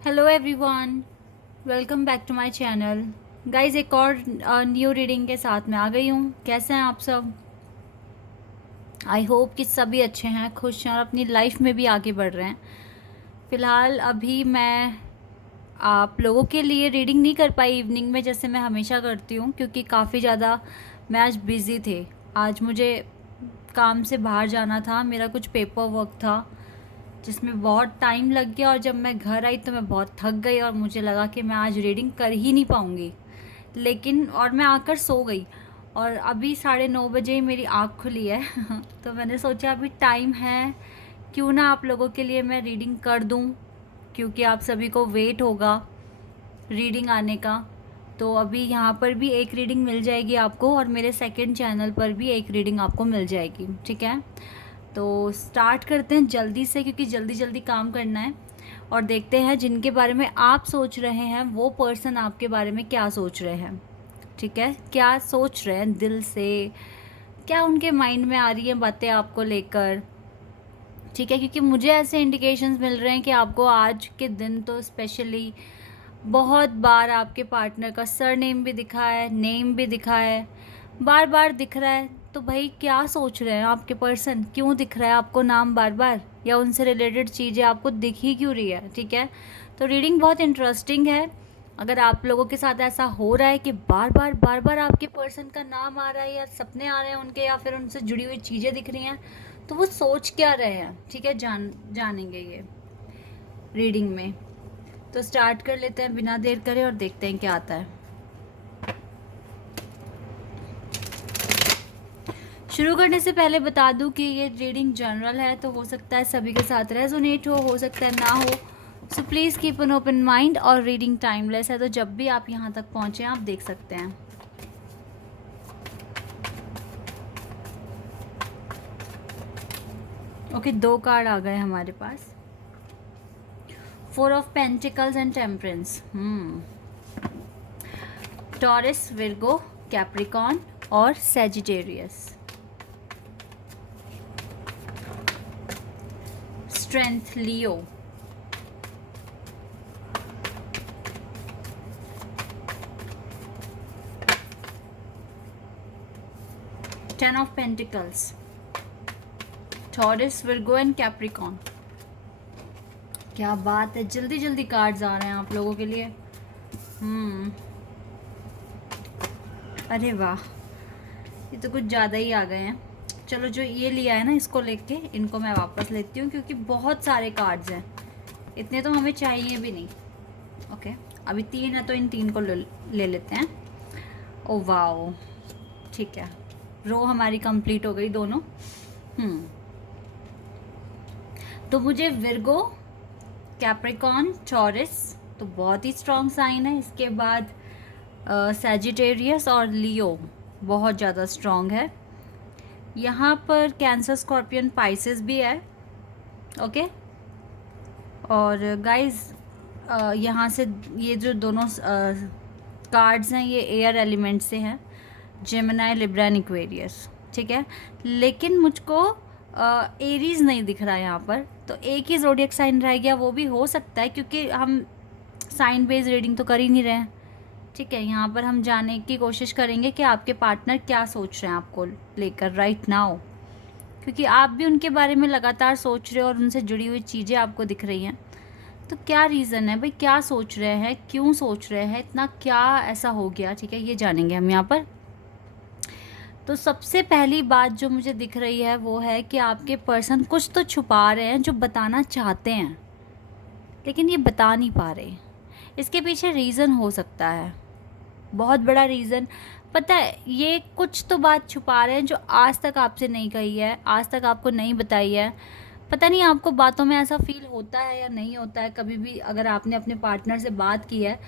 Hello everyone, welcome back to my channel. Guys, एक और new reading के साथ में आ गई हूँ। कैसे हैं आप सब? आई होप कि सभी अच्छे हैं, खुश हैं और अपनी लाइफ में भी आगे बढ़ रहे हैं। फ़िलहाल अभी मैं आप लोगों के लिए रीडिंग नहीं कर पाई इवनिंग में, जैसे मैं हमेशा करती हूँ, क्योंकि काफ़ी ज़्यादा मैं आज बिज़ी थे। आज मुझे काम से बाहर जाना था, मेरा कुछ पेपर वर्क था जिसमें बहुत टाइम लग गया, और जब मैं घर आई तो मैं बहुत थक गई और मुझे लगा कि मैं आज रीडिंग कर ही नहीं पाऊँगी। लेकिन और मैं आकर सो गई, और अभी 9:30 बजे ही मेरी आँख खुली है। तो मैंने सोचा अभी टाइम है, क्यों ना आप लोगों के लिए मैं रीडिंग कर दूँ, क्योंकि आप सभी को वेट होगा रीडिंग आने का। तो अभी यहाँ पर भी एक रीडिंग मिल जाएगी आपको, और मेरे सेकंड चैनल पर भी एक रीडिंग आपको मिल जाएगी, ठीक है? तो स्टार्ट करते हैं जल्दी से, क्योंकि जल्दी जल्दी काम करना है। और देखते हैं जिनके बारे में आप सोच रहे हैं वो पर्सन आपके बारे में क्या सोच रहे हैं, ठीक है? क्या सोच रहे हैं दिल से, क्या उनके माइंड में आ रही है बातें आपको लेकर, ठीक है? क्योंकि मुझे ऐसे इंडिकेशंस मिल रहे हैं कि आपको आज के दिन तो स्पेशली बहुत बार आपके पार्टनर का सरनेम भी दिखा है, नेम भी दिखा है, बार बार दिख रहा है। तो भाई क्या सोच रहे हैं आपके पर्सन? क्यों दिख रहा है आपको नाम बार बार, या उनसे रिलेटेड चीज़ें आपको दिख ही क्यों रही है, ठीक है? तो रीडिंग बहुत इंटरेस्टिंग है। अगर आप लोगों के साथ ऐसा हो रहा है कि बार बार आपके पर्सन का नाम आ रहा है, या सपने आ रहे हैं उनके, या फिर उनसे जुड़ी हुई चीज़ें दिख रही हैं, तो वो सोच क्या रहे हैं, ठीक है? जानेंगे ये रीडिंग में। तो स्टार्ट कर लेते हैं बिना देर करे और देखते हैं क्या आता है। शुरू करने से पहले बता दूं कि ये रीडिंग जनरल है, तो हो सकता है सभी के साथ रेजोनेट हो सकता है ना हो। So please keep an open mind, और रीडिंग टाइमलेस है, तो जब भी आप यहाँ तक पहुँचे आप देख सकते हैं। ओके, 2 कार्ड आ गए हमारे पास। 4 of pentacles and temperance. Taurus, Virgo, Capricorn और Sagittarius. Strength, Leo. 10 of pentacles, Taurus, Virgo and Capricorn. क्या बात है, जल्दी जल्दी कार्ड्स आ रहे हैं आप लोगों के लिए। अरे वाह, ये तो कुछ ज़्यादा ही आ गए हैं। चलो, जो ये लिया है ना, इसको लेके इनको मैं वापस लेती हूँ, क्योंकि बहुत सारे कार्ड्स हैं, इतने तो हमें चाहिए भी नहीं। ओके, अभी 3 है तो इन 3 को ले लेते हैं। ओ वाओ, ठीक है, रो हमारी कंप्लीट हो गई दोनों। तो मुझे विर्गो, कैप्रिकॉन, टॉरस तो बहुत ही स्ट्रॉन्ग साइन है। इसके बाद सैजिटेरियस और लियो बहुत ज़्यादा स्ट्रॉन्ग है। यहाँ पर कैंसर, स्कॉर्पियन, पाइसेस भी है। ओके, और गाइस यहाँ से ये जो दोनों कार्ड्स हैं ये एयर एलिमेंट से हैं, जेमिनी, लिब्रा एंड एक्वेरियस, ठीक है? लेकिन मुझको एरीज नहीं दिख रहा है यहाँ पर, तो एक ही ज़ोडिएक साइन रह गया। वो भी हो सकता है क्योंकि हम साइन बेस्ड रीडिंग तो कर ही नहीं रहे हैं, ठीक है? यहाँ पर हम जानने की कोशिश करेंगे कि आपके पार्टनर क्या सोच रहे हैं आपको लेकर राइट नाउ, क्योंकि आप भी उनके बारे में लगातार सोच रहे हो और उनसे जुड़ी हुई चीज़ें आपको दिख रही हैं। तो क्या रीज़न है भाई, क्या सोच रहे हैं, क्यों सोच रहे हैं, इतना क्या ऐसा हो गया, ठीक है? ये जानेंगे हम यहाँ पर। तो सबसे पहली बात जो मुझे दिख रही है वो है कि आपके पर्सन कुछ तो छुपा रहे हैं जो बताना चाहते हैं, लेकिन ये बता नहीं पा रहे। इसके पीछे रीज़न हो सकता है, बहुत बड़ा रीज़न। पता है, ये कुछ तो बात छुपा रहे हैं जो आज तक आपसे नहीं कही है, आज तक आपको नहीं बताई है। पता नहीं आपको बातों में ऐसा फील होता है या नहीं होता है। कभी भी अगर आपने अपने पार्टनर से बात की है,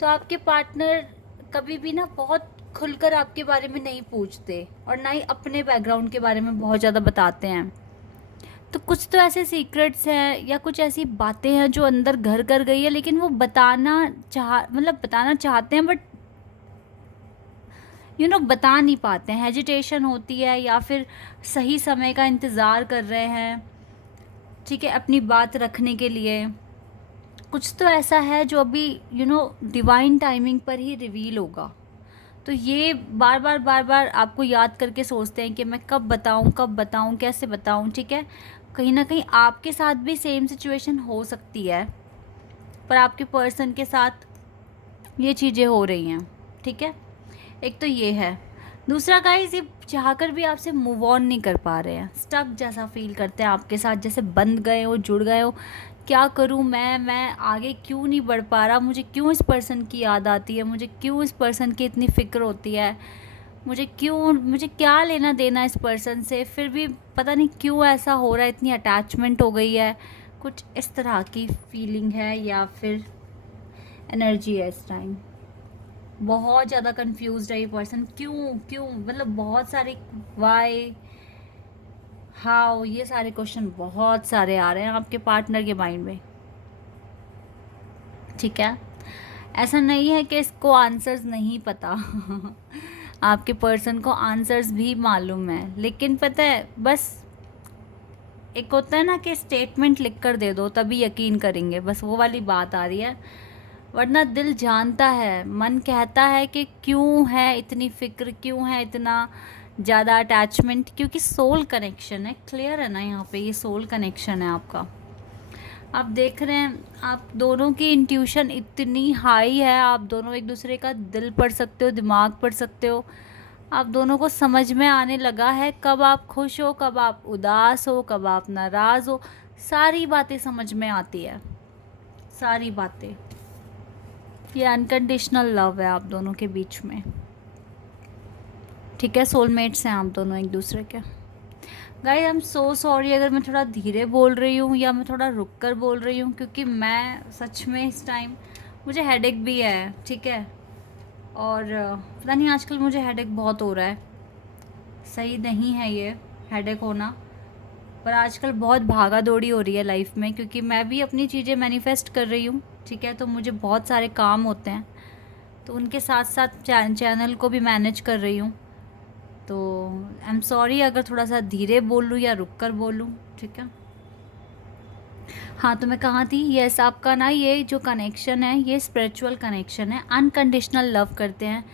तो आपके पार्टनर कभी भी ना बहुत खुलकर आपके बारे में नहीं पूछते, और ना ही अपने बैकग्राउंड के बारे में बहुत ज़्यादा बताते हैं। तो कुछ तो ऐसे सीक्रेट्स हैं या कुछ ऐसी बातें हैं जो अंदर घर कर गई है, लेकिन वो बताना चाहते हैं, बट बता नहीं पाते हैं। हेजिटेशन होती है, या फिर सही समय का इंतज़ार कर रहे हैं, ठीक है, अपनी बात रखने के लिए। कुछ तो ऐसा है जो अभी डिवाइन टाइमिंग पर ही रिवील होगा। तो ये बार बार आपको याद करके सोचते हैं कि मैं कब बताऊँ, कैसे बताऊँ, ठीक है। कहीं ना कहीं आपके साथ भी सेम सिचुएशन हो सकती है, पर आपके पर्सन के साथ ये चीज़ें हो रही हैं, ठीक है। एक तो ये है। दूसरा गाइस, ये चाहकर भी आपसे मूव ऑन नहीं कर पा रहे हैं, स्टक जैसा फील करते हैं आपके साथ, जैसे बंध गए हो, जुड़ गए हो। क्या करूं मैं आगे क्यों नहीं बढ़ पा रहा, मुझे क्यों इस पर्सन की याद आती है, मुझे क्यों इस पर्सन की इतनी फ़िक्र होती है, मुझे क्या लेना देना इस पर्सन से, फिर भी पता नहीं क्यों ऐसा हो रहा है, इतनी अटैचमेंट हो गई है। कुछ इस तरह की फीलिंग है या फिर एनर्जी है इस टाइम। बहुत ज़्यादा कंफ्यूज है ये पर्सन, क्यों क्यों, मतलब बहुत सारे वाई, हाउ, ये सारे क्वेश्चन बहुत सारे आ रहे हैं आपके पार्टनर के माइंड में, ठीक है। ऐसा नहीं है कि इसको आंसर्स नहीं पता आपके पर्सन को आंसर्स भी मालूम है, लेकिन पता है बस एक होता है ना कि स्टेटमेंट लिख कर दे दो तभी यकीन करेंगे, बस वो वाली बात आ रही है। वरना दिल जानता है, मन कहता है कि क्यों है इतनी फिक्र, क्यों है इतना ज़्यादा अटैचमेंट, क्योंकि सोल कनेक्शन है, क्लियर है ना, यहाँ पे ये सोल कनेक्शन है आपका। आप देख रहे हैं आप दोनों की इंट्यूशन इतनी हाई है, आप दोनों एक दूसरे का दिल पढ़ सकते हो, दिमाग पढ़ सकते हो। आप दोनों को समझ में आने लगा है कब आप खुश हो, कब आप उदास हो, कब आप नाराज़ हो, सारी बातें समझ में आती है, सारी बातें। ये अनकंडीशनल लव है आप दोनों के बीच में, ठीक है। सोलमेट्स हैं आप दोनों एक दूसरे के। Guys I am so sorry अगर मैं थोड़ा धीरे बोल रही हूँ या मैं थोड़ा रुक कर बोल रही हूँ, क्योंकि मैं सच में इस टाइम मुझे हेडेक भी है, ठीक है। और पता नहीं आजकल मुझे हेडेक बहुत हो रहा है, सही नहीं है ये हेडेक होना, पर आजकल बहुत भागा दौड़ी हो रही है लाइफ में, क्योंकि मैं भी अपनी चीज़ें मैनिफेस्ट कर रही हूँ, ठीक है। तो मुझे बहुत सारे काम होते हैं, तो उनके साथ साथ चैनल को भी मैनेज कर रही हूँ। तो आई एम सॉरी अगर थोड़ा सा धीरे बोल लूँ या रुक कर बोलूँ, ठीक है। हाँ, तो मैं कहाँ थी, यस आपका ना ये जो कनेक्शन है ये स्पिरिचुअल कनेक्शन है, अनकंडीशनल लव करते हैं।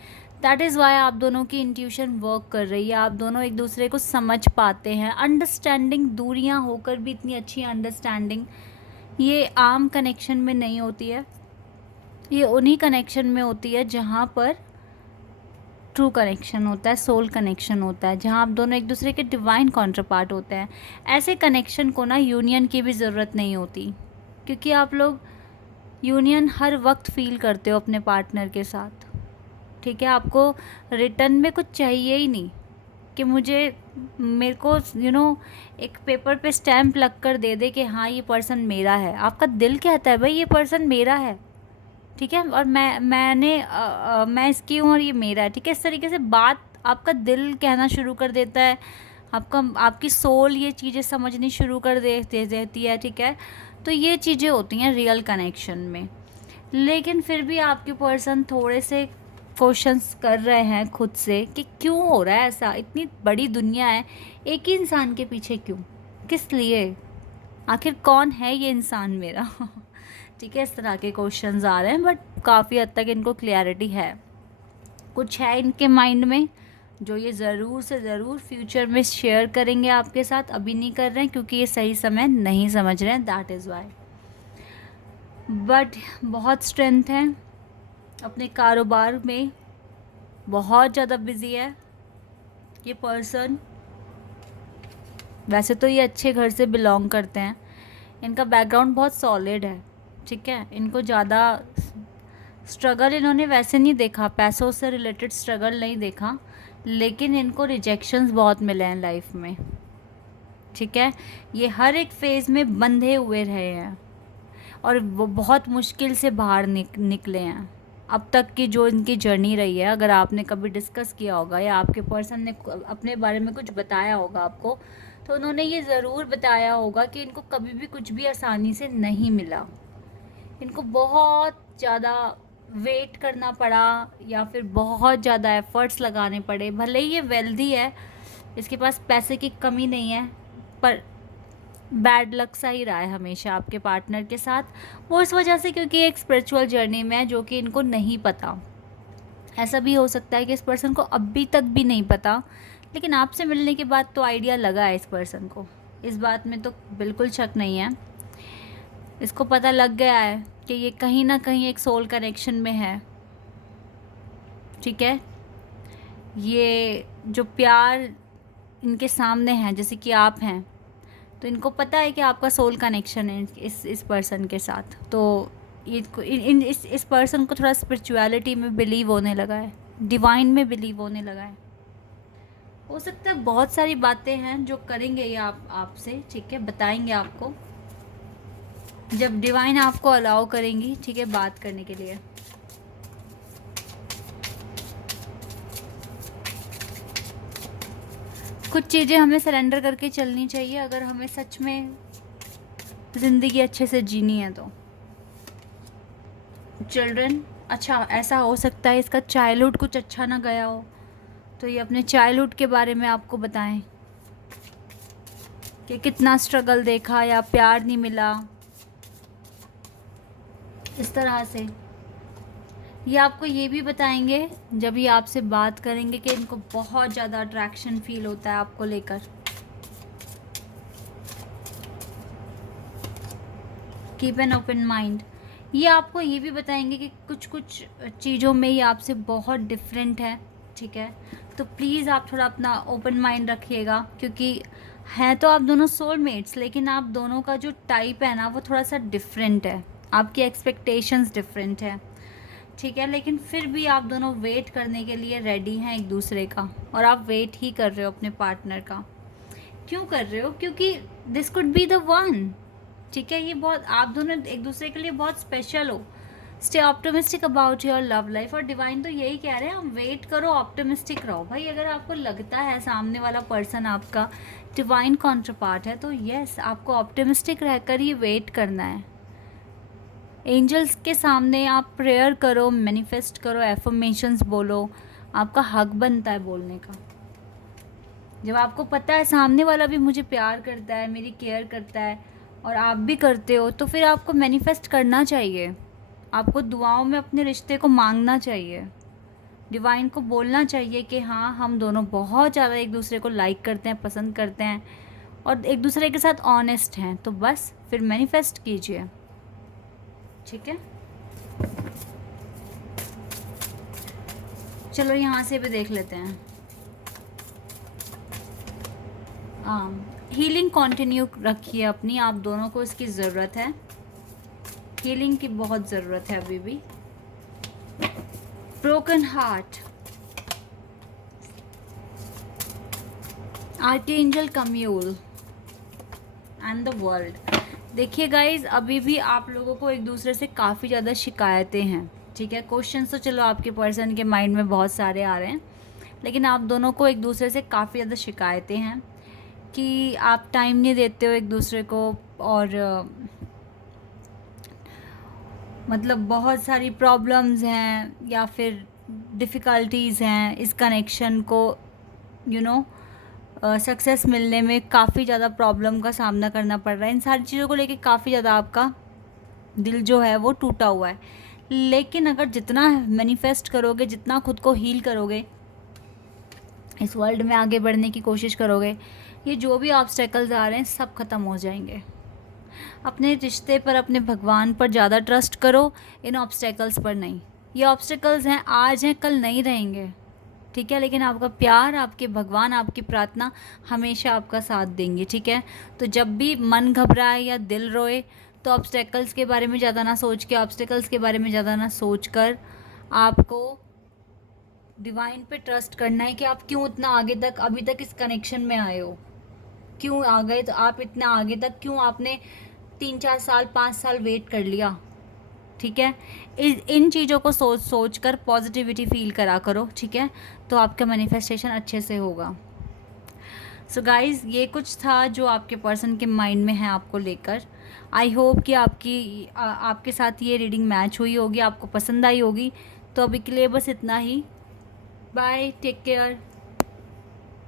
दैट इज़ वाई आप दोनों की इंट्यूशन वर्क कर रही है, आप दोनों एक दूसरे को समझ पाते हैं। अंडरस्टैंडिंग, दूरियां होकर भी इतनी अच्छी अंडरस्टैंडिंग ये आम कनेक्शन में नहीं होती है, ये उन्हीं कनेक्शन में होती है जहाँ पर ट्रू कनेक्शन होता है, सोल कनेक्शन होता है, जहाँ आप दोनों एक दूसरे के डिवाइन काउंटर पार्ट होते हैं। ऐसे कनेक्शन को ना यूनियन की भी ज़रूरत नहीं होती, क्योंकि आप लोग यूनियन हर वक्त फील करते हो अपने पार्टनर के साथ, ठीक है। आपको रिटर्न में कुछ चाहिए ही नहीं कि मेरे को एक पेपर पे स्टैम्प लग कर दे दे कि हाँ ये पर्सन मेरा है। आपका दिल कहता है भाई ये पर्सन मेरा है, ठीक है, और मैं इसकी हूँ और ये मेरा है, ठीक है। इस तरीके से बात आपका दिल कहना शुरू कर देता है, आपकी सोल ये चीज़ें समझनी शुरू कर देती है, ठीक है। तो ये चीज़ें होती हैं रियल कनेक्शन में। लेकिन फिर भी आपके पर्सन थोड़े से क्वेश्चंस कर रहे हैं खुद से कि क्यों हो रहा है ऐसा, इतनी बड़ी दुनिया है, एक ही इंसान के पीछे क्यों, किस लिए, आखिर कौन है ये इंसान मेरा ठीक है। इस तरह के क्वेश्चंस आ रहे हैं, बट काफ़ी हद तक इनको क्लैरिटी है, कुछ है इनके माइंड में जो ये ज़रूर से ज़रूर फ्यूचर में शेयर करेंगे आपके साथ। अभी नहीं कर रहे हैं क्योंकि ये सही समय नहीं समझ रहे हैं, दैट इज़ वाई। बट बहुत स्ट्रेंथ है, अपने कारोबार में बहुत ज़्यादा बिजी है ये पर्सन। वैसे तो ये अच्छे घर से बिलोंग करते हैं, इनका बैकग्राउंड बहुत सॉलिड है, ठीक है। इनको ज़्यादा स्ट्रगल इन्होंने वैसे नहीं देखा, पैसों से रिलेटेड स्ट्रगल नहीं देखा, लेकिन इनको रिजेक्शंस बहुत मिले हैं लाइफ में, ठीक है। ये हर एक फेज़ में बंधे हुए रहे हैं और वो बहुत मुश्किल से बाहर निकले हैं। अब तक की जो इनकी जर्नी रही है, अगर आपने कभी डिस्कस किया होगा या आपके पर्सन ने अपने बारे में कुछ बताया होगा आपको, तो उन्होंने ये ज़रूर बताया होगा कि इनको कभी भी कुछ भी आसानी से नहीं मिला, इनको बहुत ज़्यादा वेट करना पड़ा या फिर बहुत ज़्यादा एफ़र्ट्स लगाने पड़े। भले ही ये वेल्दी है, इसके पास पैसे की कमी नहीं है, पर बैड लक सा ही रहा है हमेशा आपके पार्टनर के साथ। वो इस वजह से क्योंकि एक स्पिरिचुअल जर्नी में है जो कि इनको नहीं पता। ऐसा भी हो सकता है कि इस पर्सन को अभी तक भी नहीं पता, लेकिन आपसे मिलने के बाद तो आइडिया लगा है इस पर्सन को। इस बात में तो बिल्कुल शक नहीं है। इसको पता लग गया है कि ये कहीं ना कहीं एक सोल कनेक्शन में है। ठीक है, ये जो प्यार इनके सामने है, जैसे कि आप हैं, तो इनको पता है कि आपका सोल कनेक्शन है इस पर्सन के साथ। तो ये इस पर्सन को थोड़ा स्पिरिचुअलिटी में बिलीव होने लगा है, डिवाइन में बिलीव होने लगा है। हो सकता है बहुत सारी बातें हैं जो करेंगे ये आपसे, ठीक है, बताएंगे आपको जब डिवाइन आपको अलाउ करेंगी, ठीक है, बात करने के लिए। कुछ चीज़ें हमें सरेंडर करके चलनी चाहिए अगर हमें सच में ज़िंदगी अच्छे से जीनी है तो। चिल्ड्रन, अच्छा ऐसा हो सकता है इसका चाइल्डहुड कुछ अच्छा ना गया हो, तो ये अपने चाइल्डहुड के बारे में आपको बताएं कि कितना स्ट्रगल देखा या प्यार नहीं मिला, इस तरह से। ये आपको ये भी बताएंगे जब ये आपसे बात करेंगे कि इनको बहुत ज़्यादा अट्रैक्शन फील होता है आपको लेकर। Keep an open mind. ये आपको ये भी बताएंगे कि कुछ कुछ चीज़ों में ये आपसे बहुत डिफरेंट है, ठीक है, तो प्लीज़ आप थोड़ा अपना ओपन माइंड रखिएगा, क्योंकि हैं तो आप दोनों सोलमेट्स, लेकिन आप दोनों का जो टाइप है ना वो थोड़ा सा डिफरेंट है, आपकी एक्सपेक्टेशंस डिफरेंट है, ठीक है, लेकिन फिर भी आप दोनों वेट करने के लिए रेडी हैं एक दूसरे का, और आप वेट ही कर रहे हो अपने पार्टनर का। क्यों कर रहे हो? क्योंकि this could be the one, ठीक है, ये बहुत, आप दोनों एक दूसरे के लिए बहुत स्पेशल हो। Stay optimistic about your love life. और डिवाइन तो यही कह रहे हैं, हम वेट करो, ऑप्टिमिस्टिक रहो भाई। अगर आपको लगता है सामने वाला पर्सन आपका डिवाइन कॉन्ट्रपार्ट है, तो यस, आपको ऑप्टिमिस्टिक रहकर ही वेट करना है। एंजल्स के सामने आप प्रेयर करो, मैनिफेस्ट करो, एफर्मेशंस बोलो, आपका हक बनता है बोलने का। जब आपको पता है सामने वाला भी मुझे प्यार करता है, मेरी केयर करता है, और आप भी करते हो, तो फिर आपको मैनिफेस्ट करना चाहिए, आपको दुआओं में अपने रिश्ते को मांगना चाहिए, डिवाइन को बोलना चाहिए कि हाँ, हम दोनों बहुत ज़्यादा एक दूसरे को लाइक करते हैं, पसंद करते हैं, और एक दूसरे के साथ ऑनेस्ट हैं, तो बस फिर मैनिफेस्ट कीजिए, ठीक है। चलो यहाँ से भी देख लेते हैं। हीलिंग कंटिन्यू रखिए अपनी, आप दोनों को इसकी ज़रूरत है, हीलिंग की बहुत ज़रूरत है अभी भी। Broken heart, archangel Chamuel and the world. देखिए गाइज, अभी भी आप लोगों को एक दूसरे से काफ़ी ज़्यादा शिकायतें हैं, ठीक है। क्वेश्चंस तो चलो आपके पर्सन के माइंड में बहुत सारे आ रहे हैं, लेकिन आप दोनों को एक दूसरे से काफ़ी ज़्यादा शिकायतें हैं कि आप टाइम नहीं देते हो एक दूसरे को, और मतलब बहुत सारी प्रॉब्लम्स हैं या फिर डिफ़िकल्टीज़ हैं इस कनेक्शन को सक्सेस मिलने में। काफ़ी ज़्यादा प्रॉब्लम का सामना करना पड़ रहा है, इन सारी चीज़ों को लेके काफ़ी ज़्यादा आपका दिल जो है वो टूटा हुआ है। लेकिन अगर जितना मैनिफेस्ट करोगे, जितना खुद को हील करोगे, इस वर्ल्ड में आगे बढ़ने की कोशिश करोगे, ये जो भी ऑब्स्टेकल्स आ रहे हैं सब ख़त्म हो जाएंगे। अपने रिश्ते पर, अपने भगवान पर ज़्यादा ट्रस्ट करो, इन ऑब्स्टेकल्स पर नहीं। ये ऑब्स्टेकल्स हैं, आज हैं, कल नहीं रहेंगे, ठीक है, लेकिन आपका प्यार, आपके भगवान, आपकी प्रार्थना हमेशा आपका साथ देंगे, ठीक है। तो जब भी मन घबराए या दिल रोए, तो ऑब्स्टेकल्स के बारे में ज़्यादा ना सोच के, ऑब्स्टेकल्स के बारे में ज़्यादा ना सोच कर, आपको डिवाइन पे ट्रस्ट करना है कि आप क्यों इतना आगे तक अभी तक इस कनेक्शन में आए हो, क्यों आ गए, तो आप इतना आगे तक क्यों, आपने 3-4 साल 5 साल वेट कर लिया, ठीक है। इन चीज़ों को सोच कर पॉजिटिविटी फील करा करो, ठीक है, तो आपका मैनिफेस्टेशन अच्छे से होगा। सो गाइज़, ये कुछ था जो आपके पर्सन के माइंड में है आपको लेकर। आई होप कि आपके साथ ये रीडिंग मैच हुई होगी, आपको पसंद आई होगी। तो अभी के लिए बस इतना ही। Bye, take care.